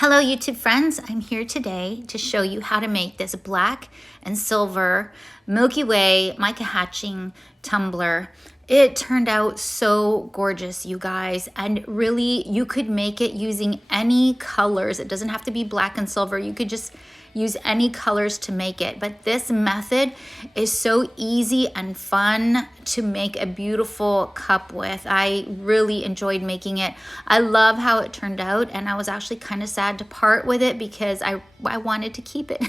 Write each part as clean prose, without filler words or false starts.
Hello YouTube friends, I'm here today to show you how to make this black and silver Milky Way Mica Hatching tumbler. It turned out so gorgeous, you guys, and really you could make it using any colors. It doesn't have to be black and silver. You could just use any colors to make it, but this method is so easy and fun to make a beautiful cup with. I really enjoyed making it. I love how it turned out, and I was actually kind of sad to part with it because I wanted to keep it.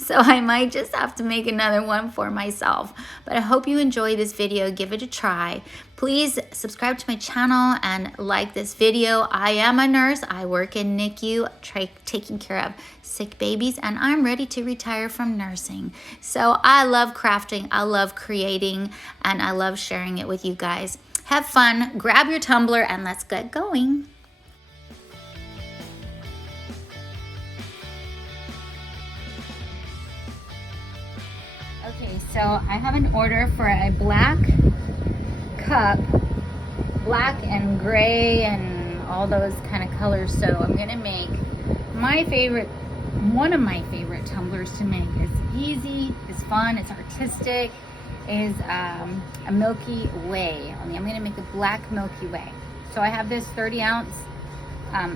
So I might just have to make another one for myself. But I hope you enjoy this video. Give it a try. Please subscribe to my channel and like this video. I am a nurse. I work in NICU, taking care of sick babies, and I'm ready to retire from nursing. So I love crafting, I love creating, and I love sharing it with you guys. Have fun, grab your tumbler, and let's get going. Okay, so I have an order for a black cup, black and gray and all those kind of colors. So I'm gonna make my favorite, one of my favorite tumblers to make. It's easy, it's fun, it's artistic, is a Milky Way. I'm gonna make a black Milky Way. So I have this 30-ounce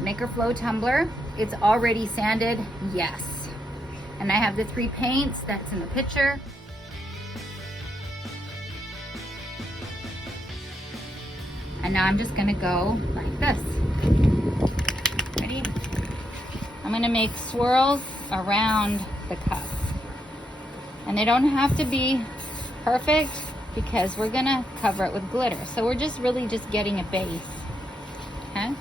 Mica Flo Tumbler. It's already sanded, yes. And I have the 3 paints that's in the picture. And now I'm just gonna go like this. Ready? I'm gonna make swirls around the cup. And they don't have to be perfect because we're gonna cover it with glitter. So we're just really just getting a base, okay?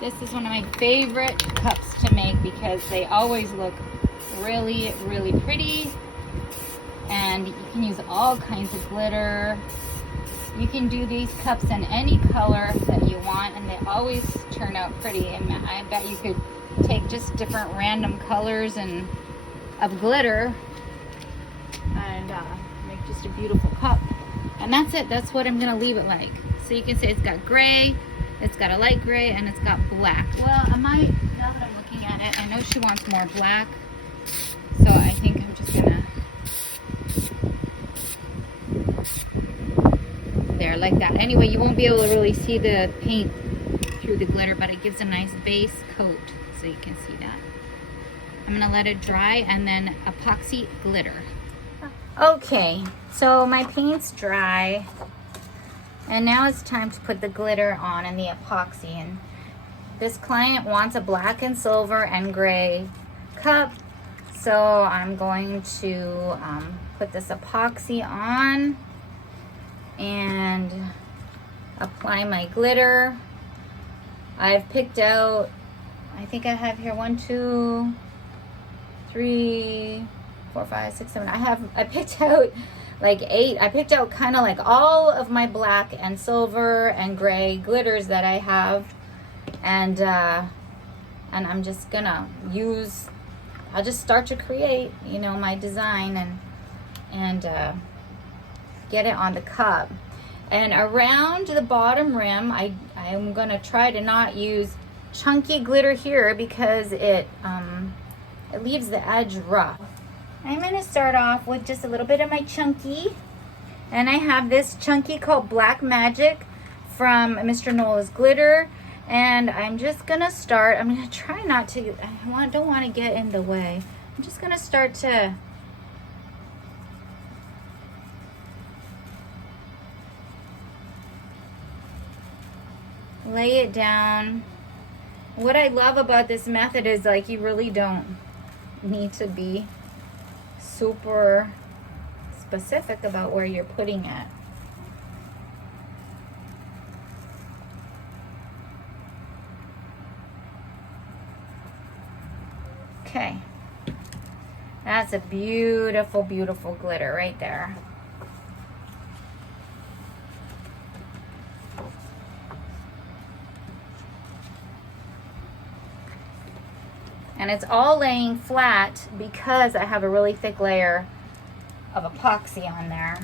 This is one of my favorite cups to make because they always look really, really pretty. And you can use all kinds of glitter. You can do these cups in any color that you want, and they always turn out pretty. And I bet you could take just different random colors and of glitter and make just a beautiful cup. And that's it. That's what I'm gonna leave it like. So you can see it's got gray, it's got a light gray, and it's got black. Well, I might, now that I'm looking at it, I know she wants more black, so I think I'm just gonna, there, like that. Anyway, you won't be able to really see the paint through the glitter, but it gives a nice base coat, so you can see that. I'm gonna let it dry and then epoxy glitter. Okay, so my paint's dry. And now it's time to put the glitter on and the epoxy. And this client wants a black and silver and gray cup. So I'm going to put this epoxy on and apply my glitter. I've picked out, I think I have here 1, 2, 3, 4, 5, 6, 7. I picked out like 8. I picked out kind of like all of my black and silver and gray glitters that I have, and I'm just gonna use, I'll just start to create, you know, my design and get it on the cup. And around the bottom rim, I'm gonna try to not use chunky glitter here because it leaves the edge rough. I'm going to start off with just a little bit of my chunky, and I have this chunky called Black Magic from Mr. Nola's Glitter, and I'm just going to start, I'm going to try not to, don't want to get in the way. I'm just going to start to lay it down. What I love about this method is like you really don't need to be super specific about where you're putting it. Okay, that's a beautiful, beautiful glitter right there. And it's all laying flat because I have a really thick layer of epoxy on there.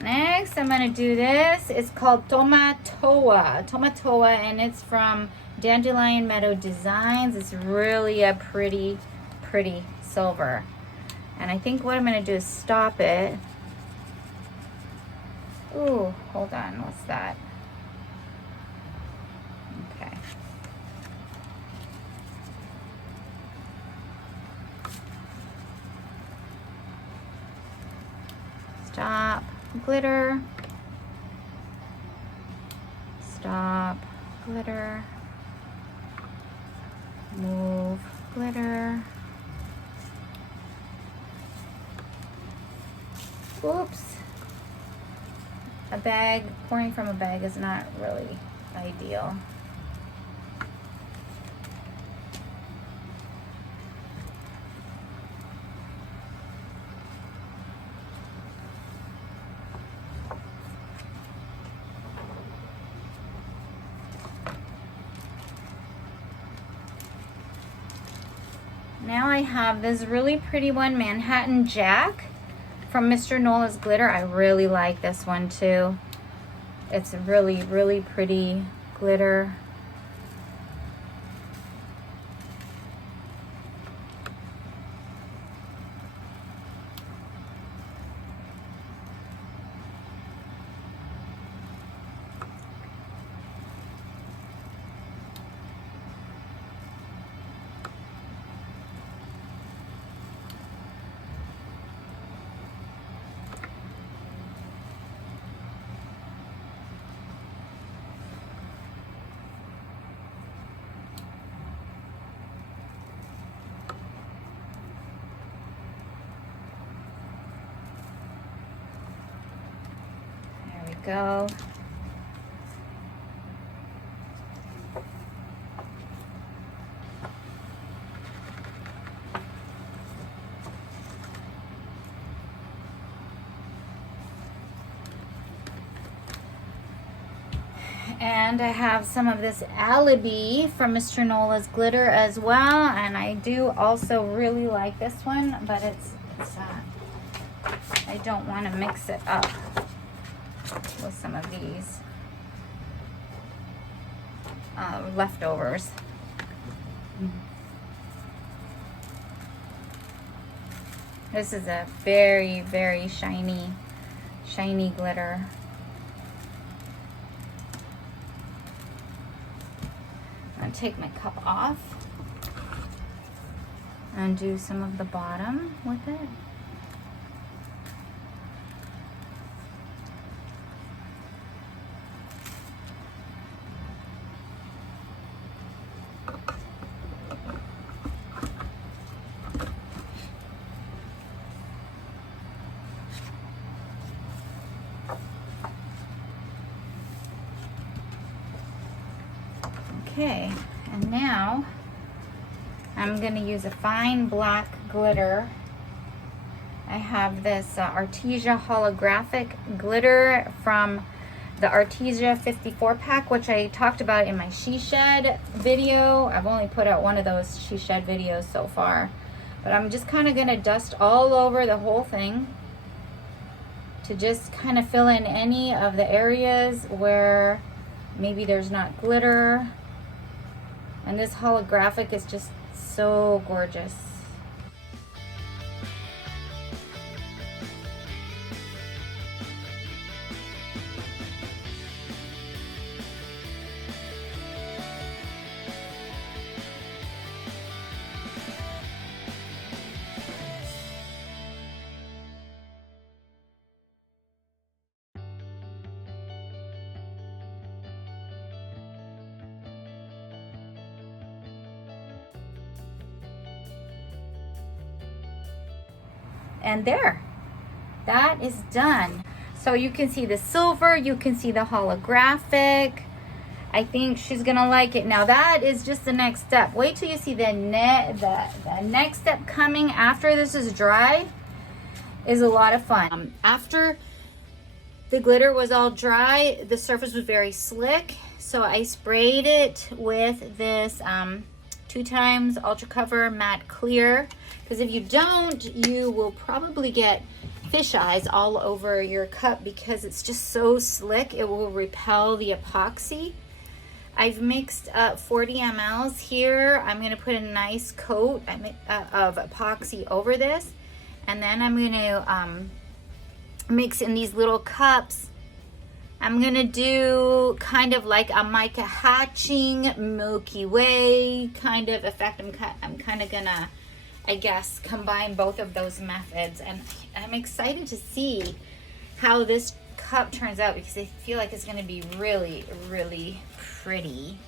Next, I'm gonna do this. It's called Tomatoa, and it's from Dandelion Meadow Designs. It's really a pretty silver. And I think what I'm gonna do is stop it. Ooh, hold on, what's that? Okay. Stop glitter. Stop glitter. Move glitter. Oops. A bag, pouring from a bag is not really ideal. Now I have this really pretty one, Manhattan Jack from Mr. Nola's Glitter. I really like this one too. It's a really pretty glitter. Go. And I have some of this Alibi from Mr. Nola's Glitter as well, and I do also really like this one, but it's I don't want to mix it up with some of these leftovers. This is a very shiny glitter. I'm gonna take my cup off and do some of the bottom with it. Okay, and now I'm going to use a fine black glitter. I have this Arteza holographic glitter from the Arteza 54 pack, which I talked about in my She Shed video. I've only put out one of those She Shed videos so far, but I'm just kind of going to dust all over the whole thing to just kind of fill in any of the areas where maybe there's not glitter. And this holographic is just so gorgeous. And there, that is done. So you can see the silver, you can see the holographic. I think she's gonna like it. Now that is just the next step. Wait till you see the next step coming after this is dry is a lot of fun. After the glitter was all dry, the surface was very slick, so I sprayed it with this 2 times ultra cover matte clear, because if you don't, you will probably get fish eyes all over your cup because it's just so slick. It will repel the epoxy. I've mixed up 40 mLs here. I'm going to put a nice coat of epoxy over this, and then I'm going to mix in these little cups. I'm going to do kind of like a Mica Hatching, Milky Way kind of effect. I'm kind of going to, I guess, combine both of those methods, and I'm excited to see how this cup turns out because I feel like it's going to be really, really pretty.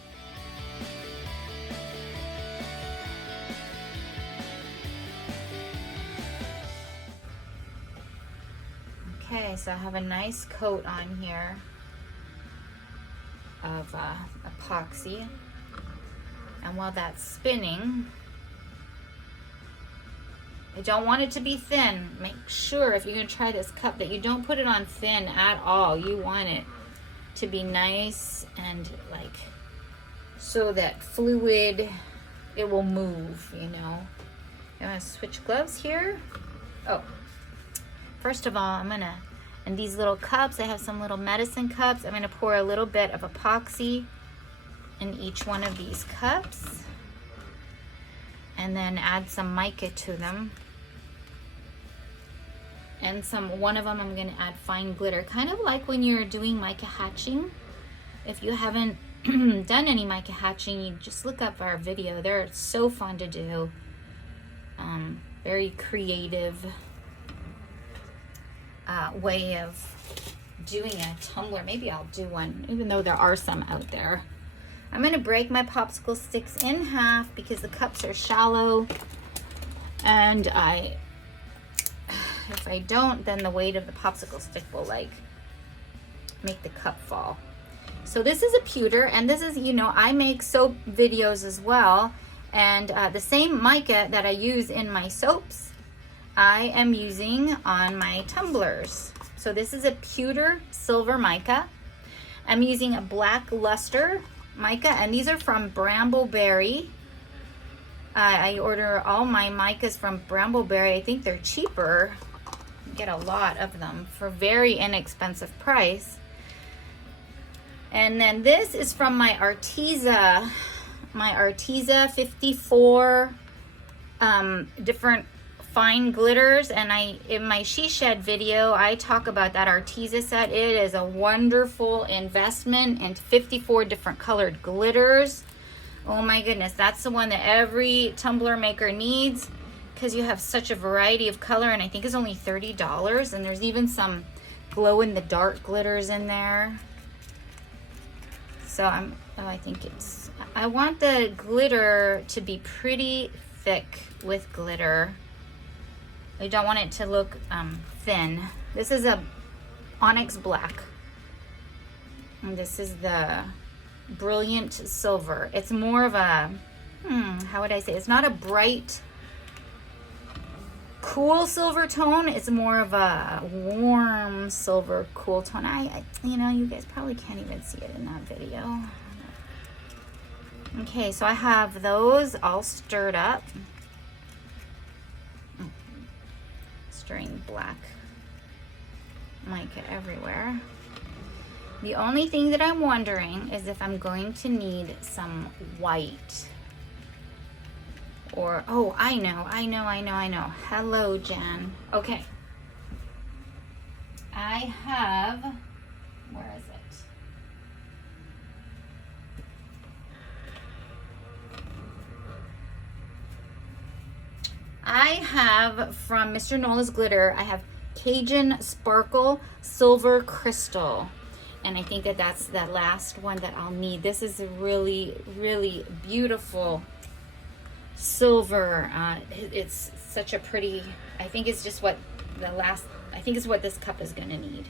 Okay, so I have a nice coat on here of epoxy, and while that's spinning, I don't want it to be thin. Make sure if you're going to try this cup that you don't put it on thin at all. You want it to be nice and like so that fluid, it will move, you know. I'm going to switch gloves here. Oh, first of all, I'm going to, in these little cups, I have some little medicine cups. I'm going to pour a little bit of epoxy in each one of these cups and then add some mica to them. And one of them I'm going to add fine glitter, kind of like when you're doing mica hatching. If you haven't done any mica hatching, you just look up our video. They're so fun to do. Very creative way of doing a tumbler. Maybe I'll do one, even though there are some out there. I'm going to break my popsicle sticks in half because the cups are shallow, and if I don't, then the weight of the popsicle stick will like make the cup fall. So this is a pewter, and this is, you know, I make soap videos as well, and the same mica that I use in my soaps, I am using on my tumblers. So this is a pewter silver mica. I'm using a black luster mica, and these are from Brambleberry. I order all my micas from Brambleberry. I think they're cheaper. You get a lot of them for very inexpensive price. And then this is from my Arteza 54 different fine glitters, and in my She Shed video I talk about that Arteza set. It is a wonderful investment, and 54 different colored glitters. Oh my goodness, that's the one that every tumbler maker needs because you have such a variety of color, and I think it's only $30, and there's even some glow in the dark glitters in there. So I want the glitter to be pretty thick with glitter. I don't want it to look thin. This is a onyx black, and this is the brilliant silver. It's more of a, how would I say? It's not a bright, cool silver tone. It's more of a warm silver, cool tone. You know, you guys probably can't even see it in that video. Okay, so I have those all stirred up. Stirring black mica everywhere. The only thing that I'm wondering is if I'm going to need some white. Or, oh, I know. Hello, Jan. Okay. I have, where is it? I have from Mr. Nola's Glitter, I have Cajun Sparkle Silver Crystal. And I think that that's the last one that I'll need. This is a really, really beautiful silver. It's such a pretty, I think it's just what I think it's what this cup is gonna need.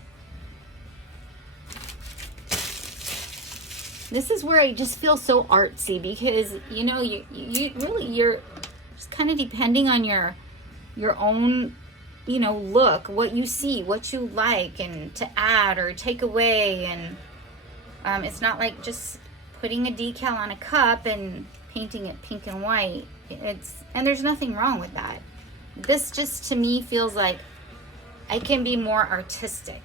This is where I just feel so artsy because, you know, you're just kind of depending on your own, you know, look, what you see, what you like, and to add or take away. And it's not like just putting a decal on a cup and painting it pink and white. And there's nothing wrong with that. This just to me feels like I can be more artistic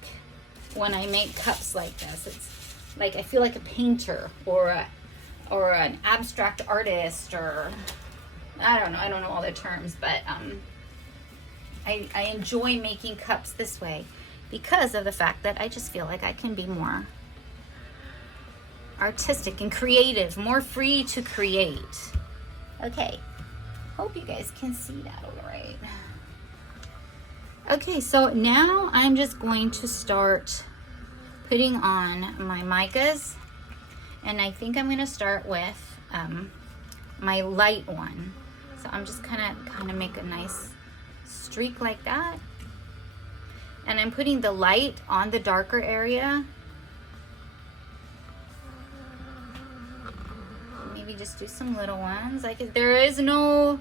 when I make cups like this. It's like I feel like a painter or an abstract artist, or I don't know all the terms, but I enjoy making cups this way because of the fact that I just feel like I can be more artistic and creative, more free to create. Okay, hope you guys can see that all right. Okay, so now I'm just going to start putting on my micas, and I think I'm going to start with my light one. So I'm just kind of make a nice streak like that, and I'm putting the light on the darker area. Maybe just do some little ones. Like there is no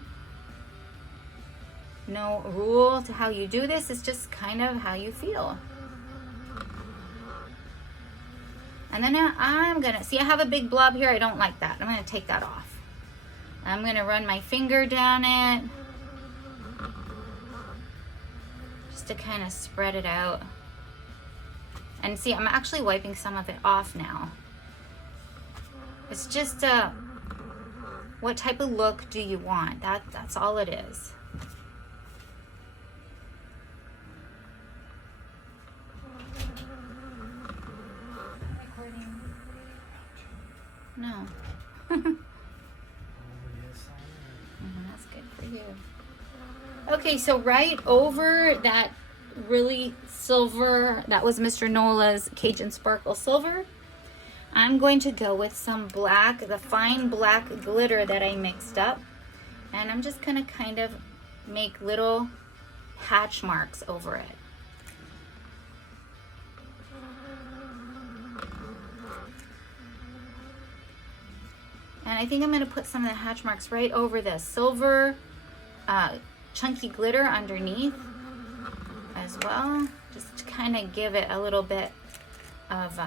rule to how you do this. It's just kind of how you feel. And then I'm gonna see, I have a big blob here. I don't like that. I'm gonna take that off. I'm gonna run my finger down it just to kind of spread it out. And see, I'm actually wiping some of it off now. It's just what type of look do you want? That's all it is. No. That's good for you. Okay, so right over that really silver, that was Mr. Nola's Cajun Sparkle Silver, I'm going to go with some black, the fine black glitter that I mixed up. And I'm just gonna kind of make little hatch marks over it. And I think I'm gonna put some of the hatch marks right over the silver chunky glitter underneath as well, just to kind of give it a little bit of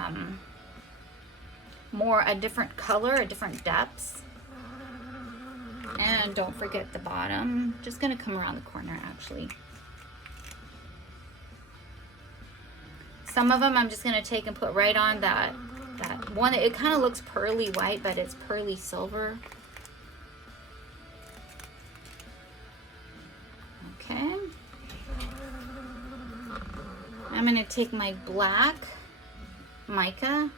a different color, a different depths. And don't forget the bottom. Just gonna come around the corner actually. Some of them I'm just gonna take and put right on that one. It kind of looks pearly white, but it's pearly silver. Okay. I'm gonna take my black mica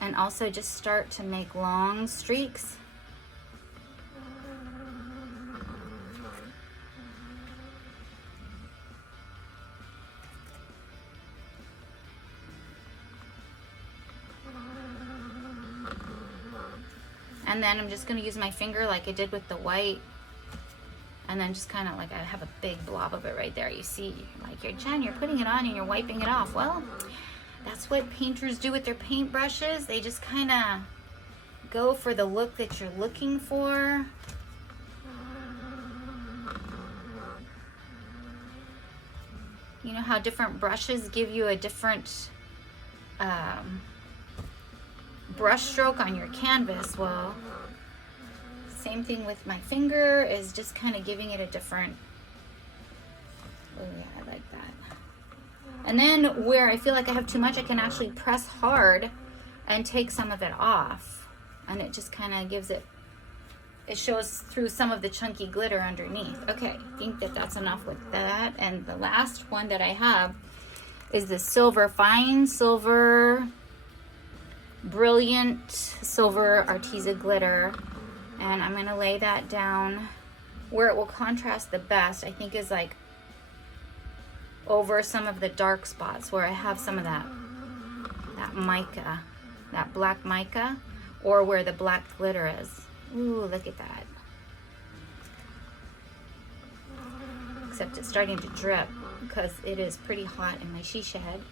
and also just start to make long streaks. And then I'm just gonna use my finger like I did with the white, and then just kind of like I have a big blob of it right there. You see, like Jen, you're putting it on and you're wiping it off. Well, that's what painters do with their paintbrushes. They just kind of go for the look that you're looking for. You know how different brushes give you a different brush stroke on your canvas? Well, same thing with my finger, is just kind of giving it a different, oh yeah, I like that. And then where I feel like I have too much, I can actually press hard and take some of it off, and it just kind of gives it shows through some of the chunky glitter underneath. Okay, I think that's enough with that. And the last one that I have is the silver, fine silver, brilliant silver Arteza glitter, and I'm gonna lay that down where it will contrast the best, I think, is like over some of the dark spots where I have some of that mica, that black mica, or where the black glitter is. Ooh, look at that. Except it's starting to drip because it is pretty hot in my she shed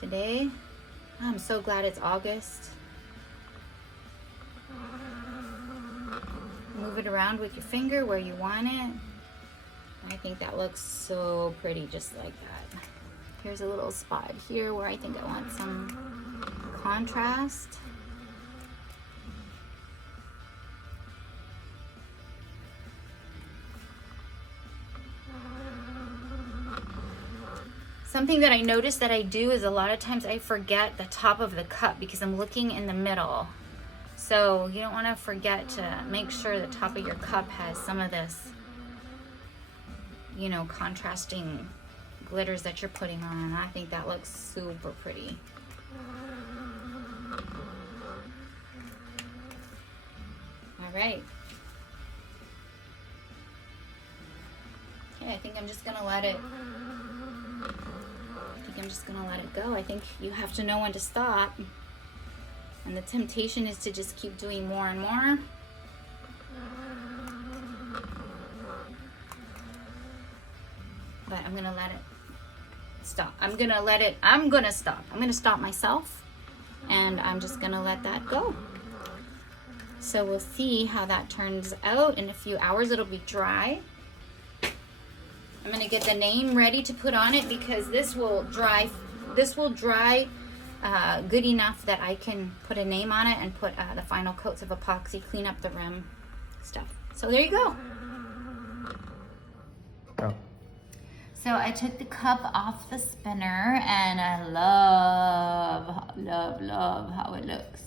today. I'm so glad it's August. Move it around with your finger where you want it. I think that looks so pretty just like that. Here's a little spot here where I think I want some contrast. Something that I noticed that I do is a lot of times I forget the top of the cup because I'm looking in the middle. So you don't want to forget to make sure the top of your cup has some of this, you know, contrasting glitters that you're putting on. I think that looks super pretty. All right. Okay, I think I'm just gonna let it go. I think you have to know when to stop. And the temptation is to just keep doing more and more. But I'm gonna let it stop. I'm gonna stop myself, and I'm just gonna let that go. So we'll see how that turns out. In a few hours it'll be dry. I'm gonna get the name ready to put on it because this will dry good enough that I can put a name on it and put the final coats of epoxy, clean up the rim stuff. So there you go. Oh. So I took the cup off the spinner and I love how it looks.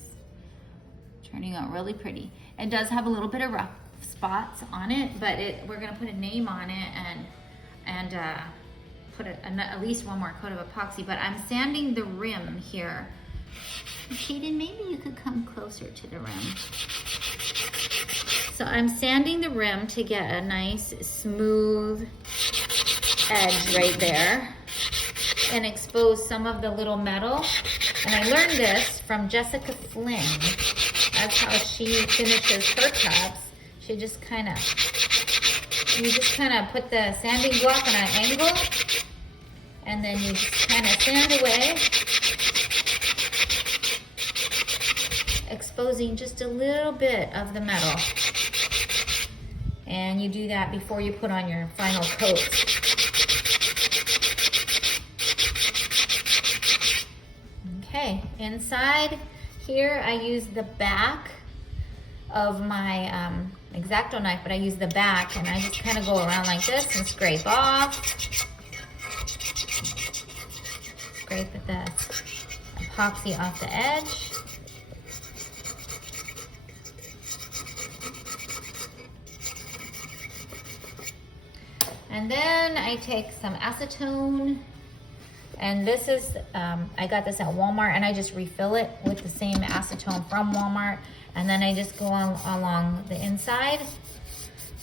Turning out really pretty. It does have a little bit of rough spots on it, but we're gonna put a name on it and put at least one more coat of epoxy. But I'm sanding the rim here. Kaden, maybe you could come closer to the rim. So I'm sanding the rim to get a nice smooth edge right there and expose some of the little metal. And I learned this from Jessica Flynn. That's how she finishes her cups. You just kind of put the sanding block on an angle, and then you just kind of sand away, exposing just a little bit of the metal. And you do that before you put on your final coats. Okay, inside here I use the back of my X-Acto knife, but I use the back and I just kind of go around like this and scrape off. Scrape the epoxy off the edge. And then I take some acetone, and this is, I got this at Walmart, and I just refill it with the same acetone from Walmart. And then I just go along the inside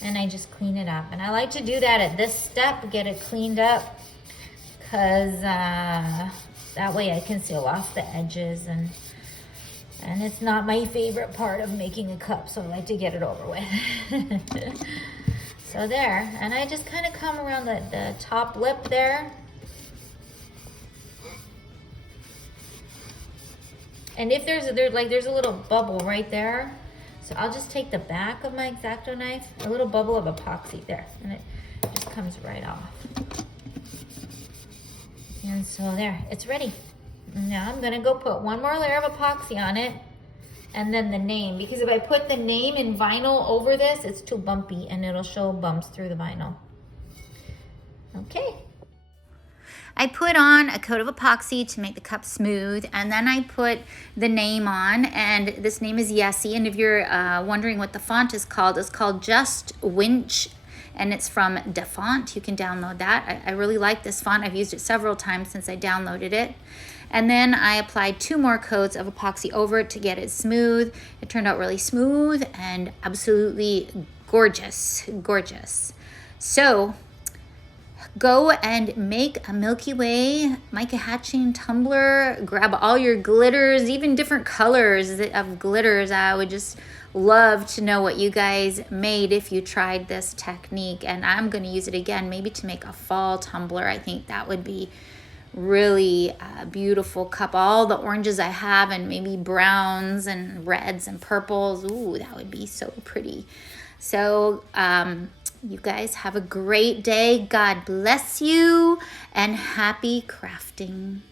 and I just clean it up. And I like to do that at this step, get it cleaned up, because that way I can seal off the edges, and it's not my favorite part of making a cup, so I like to get it over with. So there, and I just kind of come around the top lip there. And if there's a little bubble right there, so I'll just take the back of my X-Acto knife, a little bubble of epoxy there, and it just comes right off. And so there, it's ready. Now I'm gonna go put one more layer of epoxy on it, and then the name, because if I put the name in vinyl over this, it's too bumpy and it'll show bumps through the vinyl. Okay. I put on a coat of epoxy to make the cup smooth, and then I put the name on, and this name is Yessie, and if you're wondering what the font is called, it's called Just Winch, and it's from DeFont. You can download that. I really like this font. I've used it several times since I downloaded it. And then I applied 2 more coats of epoxy over it to get it smooth. It turned out really smooth and absolutely gorgeous, gorgeous. So go and make a Milky Way Mica Hatching tumbler. Grab all your glitters, even different colors of glitters. I would just love to know what you guys made if you tried this technique. And I'm going to use it again, maybe to make a fall tumbler. I think that would be really beautiful cup. All the oranges I have, and maybe browns and reds and purples. Ooh, that would be so pretty. So you guys have a great day. God bless you, and happy crafting.